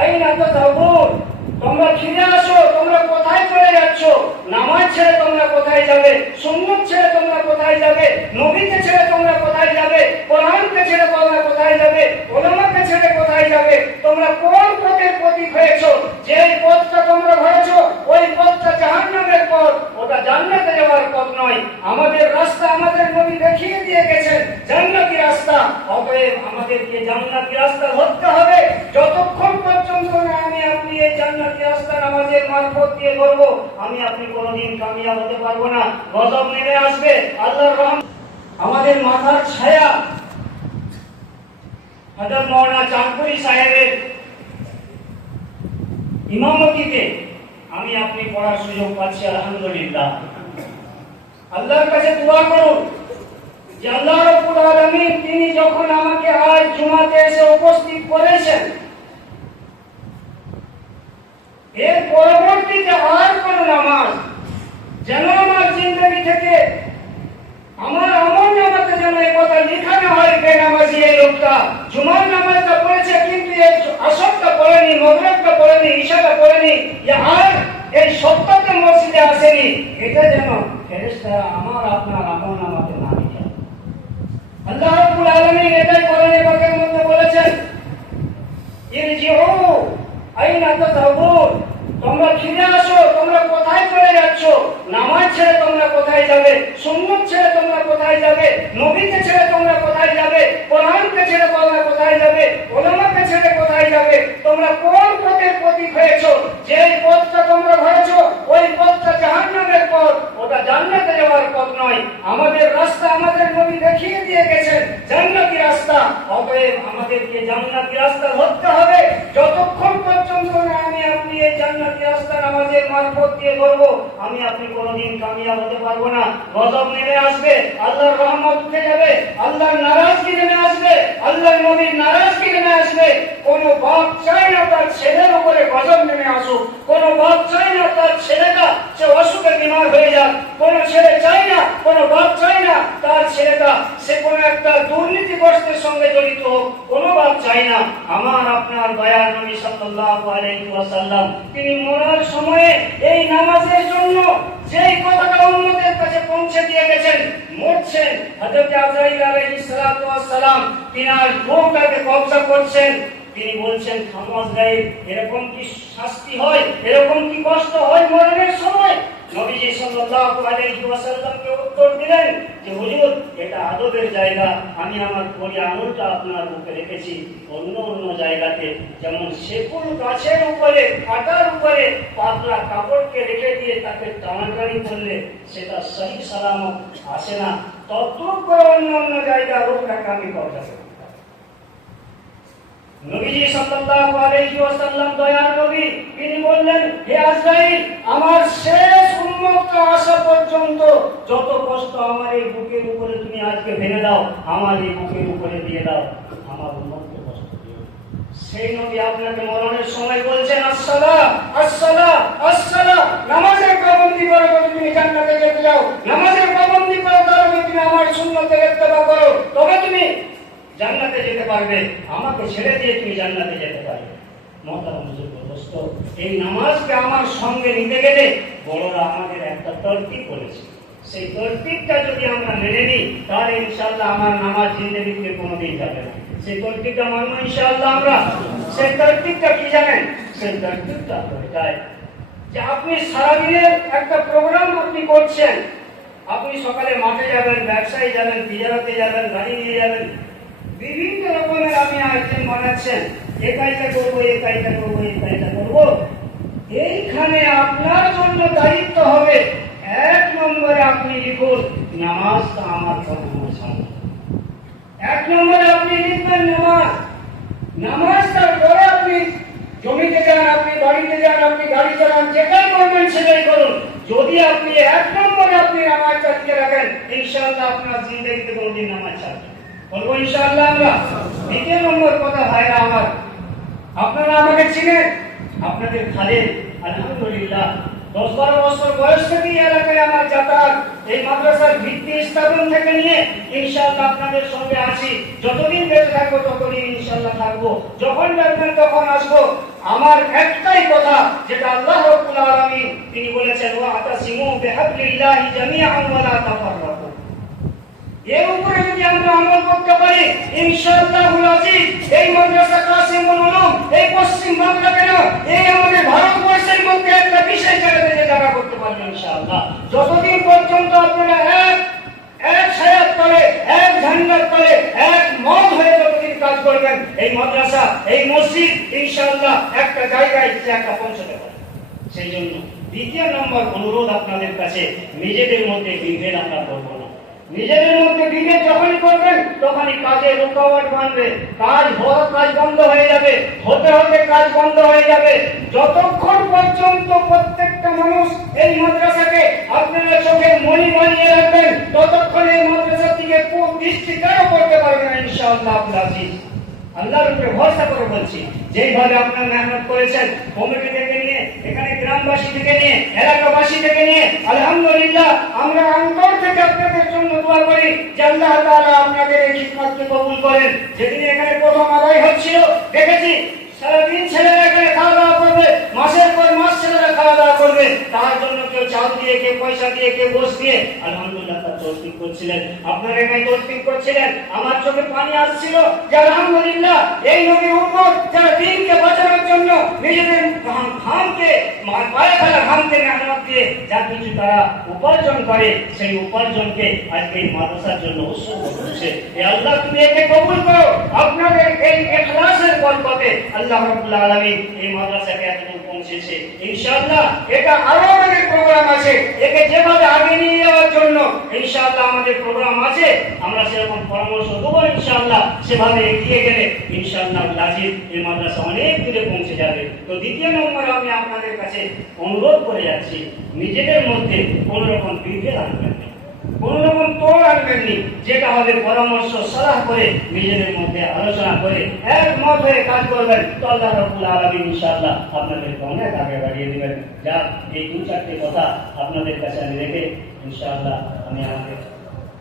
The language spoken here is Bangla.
আইনা তাযাবুন, তোমরা ফিরে আসো, তোমরা কোথায় চলে যাচ্ছ? নামাজ ছেড়ে তোমরা কোথায় যাবে? সুন্নাত ছেড়ে তোমরা কোথায় যাবে? নবীকে ছেড়ে তোমরা কোথায় যাবে? কোরআনকে ছেড়ে তোমরা কোথায় যাবে? উলামাকে ছেড়ে কোথায় যাবে? তোমরা কোন পথের প্রতীক হয়েছো? যে পথটা তোমরা ধরেছো ওই পথটা জাহান্নামের পথ, ওটা জান্নাতে যাওয়ার পথ নয়। আমাদের রাস্তা আমাদের নবী দেখিয়ে দিয়ে গেছেন, জান্নাতি রাস্তা। অতএব আমাদেরকে জান্নাতি রাস্তা ধরতে হবে। যতক্ষণ পর্যন্ত না আমি আপনি এই জান্নাতি রাস্তা নামাজের মারফত দিয়ে ধরবো, আমি আপনি কোনোদিন কামিয়াব হতে পারবো না। গজব নেমে আসবে, আল্লাহর রহমত আমাদের মাথার ছায়া। হযরত মাওলানা চাঁদপুরি সাহেবের ইমামতিতে আমি আপনি পড়ার সুযোগ পাচ্ছি, আলহামদুলিল্লাহ। আল্লাহর কাছে দোয়া করুন যে আল্লাহ রাব্বুল আলামিন তিনি যখন আমাকে আজ জুমাতে এসে উপস্থিত করেছেন, এর পরবর্তীতে আর কোন নামাজ যেন আমার জিন্দগি থেকে আমার আমল নামাতে যেন এই কথা লেখা না হয় বেনামাজি এই লোকটা জুমার নামাজটা পড়েছে কিন্তু এই আসরটা পড়েনি, মাগরিবটা পড়েনি, ইশাটা পড়েনি, আর এই সপ্তাহে মসজিদে আসেনি। এটা যেন ফেরেশতারা আমার আপনার আমল নামাতে না লিখে। আল্লাহ রাব্বুল আলামিন এটাই কোরআনে পাকের মধ্যে বলেছেন, ইরজিউ আইনা তাযাবুন, তোমরা ফিরে আসো, তোমরা কোথায় চলে যাচ্ছ? নামাজ ছেড়ে তোমরা কোথায় যাবে? সুন্নাত ছেড়ে তোমরা কোথায় যাবে? নবীকে ছেড়ে তোমরা কোথায় যাবে? কোরআনকে ছেড়ে তোমরা কোথায় যাবে? উলামাকে ছেড়ে কোথায় যাবে? তোমরা কোন পথের প্রতীক হয়েছো? যে পথটা তোমরা ধরেছো ওই পথটা জাহান্নামের পথ, ওটা জান্নাতে যাওয়ার পথ নয়। আমাদের রাস্তা আমাদের নবী দেখিয়ে দিয়ে গেছেন, জান্নাতি রাস্তা। অতএব আমাদেরকে জান্নাতি রাস্তা ধরতে হবে। যতক্ষণ পর্যন্ত না আমি আপনি এই জান্নাতি রাস্তা নামাজের মারফত দিয়ে ধরবো, আমি আপনি কোনোদিন কামিয়াব হতে পারবো না। গজব নেমে আসবে, আল্লাহর রহমত উঠে যাবে, আল্লাহর নারাজগি নেমে আসবে, আল্লাহর নবীর নারাজগি নেমে আসবে। কোন বাপ চায় না তার ছেলের উপরে গজব নেমে আসুক, কোন বাপ চায় না তার ছেলেটা সে অসুখে বিমার হয়ে যাক, কোন ছেলে চায় না, কোন বাপ চায় না তার ছেলেটা সে কোনো একটা দুর্নীতিগ্রস্তের সঙ্গে জড়িত হোক, কোন বাপ চায় না। আমার আপনার দয়ার নবী সাল্লাল্লাহু আলাইহি ওয়াসাল্লাম তিনি মরার সময়ে এই নামাজের জন্য যেই কথাটা উম্মতের কাছে পৌঁছে দিয়ে গেছেন, মরছেন, হযরত আজরাইল আলাইহিস সালাতু ওয়াস সালাম তিনার রূহটাকে কবজা করছেন, তিনি বলছেন, থামো আজরাইল, এরকম কি শাস্তি হয়, এরকম কি কষ্ট হয় মরণের সময়? নবীজি সাল্লাল্লাহু আলাইহি ওয়াসাল্লামকে উত্তর দিলেন যে হুজুর, এটা আদবের জায়গা, আমি আমার কড়ি আঙুলটা আপনার মুখে রেখেছি। অন্য অন্য জায়গাতে যেমন শেকুল গাছের উপরে, কাটার উপরে পাতলা কাপড়কে রেখে দিয়ে তাকে টানাটানি করলে সেটা সহি সালামত আসে না, তদ্রূপ করে অন্য অন্য জায়গা রূপটাকে আমি কবজা করি। নবীজি সাল্লাল্লাহু আলাইহি ওয়াসাল্লাম দয়ার নবী তিনি বললেন, হে আজরাইল, আমার শেষ উম্মতটা আসা পর্যন্ত যত কষ্ট আমার এই বুকের উপরে তুমি আজকে ভেঙে দাও, আমার এই বুকের উপরে দিয়ে দাও, আমার উম্মতকে কষ্ট দিও। সেই নবী আপনাকে মরণের সময় বলছেন, আসসালাহ আসসালাহ আসসালাহ, নামাজের পাবন্দি করো যদি তুমি জান্নাতে যেতে চাও, নামাজের পাবন্দি করো যদি তুমি আমার সুন্নতের ইত্তেবা করো, তবে তুমি জান্নাতে যেতে পারবে, আমাকে ছেড়ে দিয়ে তুমি জান্নাতে যেতে পারবে। মহতারাম বুজুর্গ দোস্ত, এই নামাজকে আমার সঙ্গে নিতে গেলে বড়রা আমাদের একটা তরতিব বলেছে, সেই তরতিবটা যদি আমরা মেনে নিই তাহলে ইনশাআল্লাহ আমার নামাজ জিন্দেগিতে কোনোদিন যাবে না। সেই তরতিবটা মানব ইনশাআল্লাহ আমরা। সেই তরতিবটা কি জানেন? সেই তরতিবটা এটাই যে আপনি সারাদিনের একটা প্রোগ্রাম আপনি করছেন, আপনি সকালে মাঠে যাবেন, ব্যবসায়ী যাবেন, তিজারতে যাবেন, গাড়ি নিয়ে যাবেন, বিভিন্ন রকমের আপনি আইটেম বানাচ্ছেন, এই কাজটা করবো, এই কাজটা করবো, এই কাজটা করবো। এইখানে আপনার জন্য দায়িত্ব হবে, এক নম্বরে আপনি লিখুন নামাজটা আমার প্রথম সামনে। এক নম্বরে আপনি লিখবেন নামাজ। নামাজটার পরে আপনি জমিতে যান, আপনি বাড়িতে যান, আপনি গাড়ি চালান, যেটাই করবেন সেটাই করুন। যদি আপনি এক নম্বরে আপনি নামাজটা লিখে রাখেন, ইনশাআল্লাহ আপনার জিন্দেগিতে কোনোদিন নামাজ ছাড়বে বলবো ইনশাআল্লাহ আমরা। দ্বিতীয় নম্বর কথা, ভাইরা আমার, আপনারা আমাকে চিনেন, আপনাদের খালেদ, আলহামদুলিল্লাহ 10-12 বছর বয়স থেকেই এলাকায় আমার যাতায়াত, এই মাদ্রাসার ভিত্তি স্থাপন থেকে নিয়ে ইনশাআল্লাহ আপনাদের সঙ্গে আছি। যতদিন বেঁচে থাকবো ততদিন ইনশাআল্লাহ থাকবো। যখন ডাকবেন তখন আসবো। আমার একটাই কথা, যেটা আল্লাহ রাব্বুল আলামিন তিনি বলেছেন, ওয়া আতাসিমু বিহাবলিল্লাহি জামিআন ওয়া লা তাফাররাকু। এর উপরে যদি আমরা আমল করতে পারি ইনশাআল্লাহুল আজিজ, এই মাদ্রাসা কাসিমুল উলুম এই পশ্চিম বাংলা কেন, এই আমাদের ভারতবর্ষের মধ্যে একটা বিশেষ জায়গাতে জায়গা করতে পারবে ইনশাআল্লাহ। যতদিন পর্যন্ত আপনারা এক ছায়ার তলে, এক ঝান্ডার তলে, এক মত হয়ে যতদিন কাজ করবেন, এই মাদ্রাসা, এই মসজিদ ইনশাআল্লাহ একটা জায়গায় একটা পৌঁছতে পারে। সেই জন্য দ্বিতীয় নম্বর অনুরোধ আপনাদের কাছে, নিজেদের মধ্যে বিভেদ আমরা করবো না। নিজেদের মধ্যে বিভেদ যখনই করবেন তখনই কাজে রুকাওয়াট বাঁধবে, কাজ বন্ধ হয়ে যাবে, হতে হতে কাজ বন্ধ হয়ে যাবে। যতক্ষণ পর্যন্ত প্রত্যেকটা মানুষ এই মাদ্রাসাকে আপনারা চোখে মনি বানিয়ে রাখবেন, ততক্ষণ এই মাদ্রাসার দিকে দৃষ্টি কেন করতে পারবে না ইনশাআল্লাহ আব্দুল আজিজ। আল্লাহর উপরে ভরসা করে বলছি, যেইভাবে আপনারা মেহনত করেছেন, কমিটি থেকে নিয়ে, এখানে গ্রামবাসী থেকে নিয়ে, এলাকাবাসী থেকে নিয়ে, আলহামদুলিল্লাহ আমরা অন্তর থেকে আপনাদের জন্য দোয়া করি যে আল্লাহ তাআলা আপনাদের এই খিদমতকে কবুল করেন। যেদিন এখানে প্রথম আদায় হচ্ছিল দেখেছি সারাদিন ছেলেরা এখানে খাওয়া দাওয়া করবে, মাসের পর মাস ছেলেরা খাওয়া দাওয়া করবে, তার জন্য কেউ চাল দিয়ে, কেউ পয়সা দিয়ে, কেউ গোশ দিয়ে, আলহামদুলিল্লাহ তার তৌফিক করছিলেন। আপনারা এখানে তৌফিক করছিলেন। আমার চোখে পানি আসছিল যে আলহামদুলিল্লাহ এই নবীর উম্মত যারা দিনকে বাঁচানোর জন্য নিজেদের ঘামকে, পায়ে ফেলা ঘামকে মেহনত দিয়ে যা কিছু তারা উপার্জন করে, সেই উপার্জনকে আজকে এই মাদ্রাসার জন্য উৎসর্গ করছে। এ আল্লাহ তুমি একে কবুল করো। আপনাদের এই ইখলাসের বরকতে আল্লাহ রাব্বুল আলামিন এই মাদ্রাসাকে এতদূর পৌঁছেছে। ইনশাআল্লাহ এটা আরো আমাদের প্রোগ্রাম আছে, একে যেভাবে আগে নিয়ে যাওয়ার জন্য ইনশাআল্লাহ আমাদের প্রোগ্রাম আছে। আমরা সেরকম পরামর্শ দেবো ইনশাআল্লাহ। সেভাবে এগিয়ে গেলে ইনশাআল্লাহ আজিজ এই মাদ্রাসা অনেক দূরে পৌঁছে যাবে। তো দ্বিতীয় নম্বরে আমি আপনাদের কাছে অনুরোধ করে যাচ্ছি, নিজেদের মধ্যে কোন রকম বিভেদ আনবেন না, কোন রকম তোড় আনবেন নি। যেটা হবে পরামর্শ সালাহ করে, নিজেদের মধ্যে আলোচনা করে একমত হয়ে কাজ করবেন, তো আল্লাহ রাব্বুল আলামিন ইনশাআল্লাহ আপনাদেরকে অনেক আগে বাড়িয়ে দিবেন। যা এই দু চারটে কথা আপনাদের কাছে আমি রেখে ইনশাআল্লাহ আমি আমাদের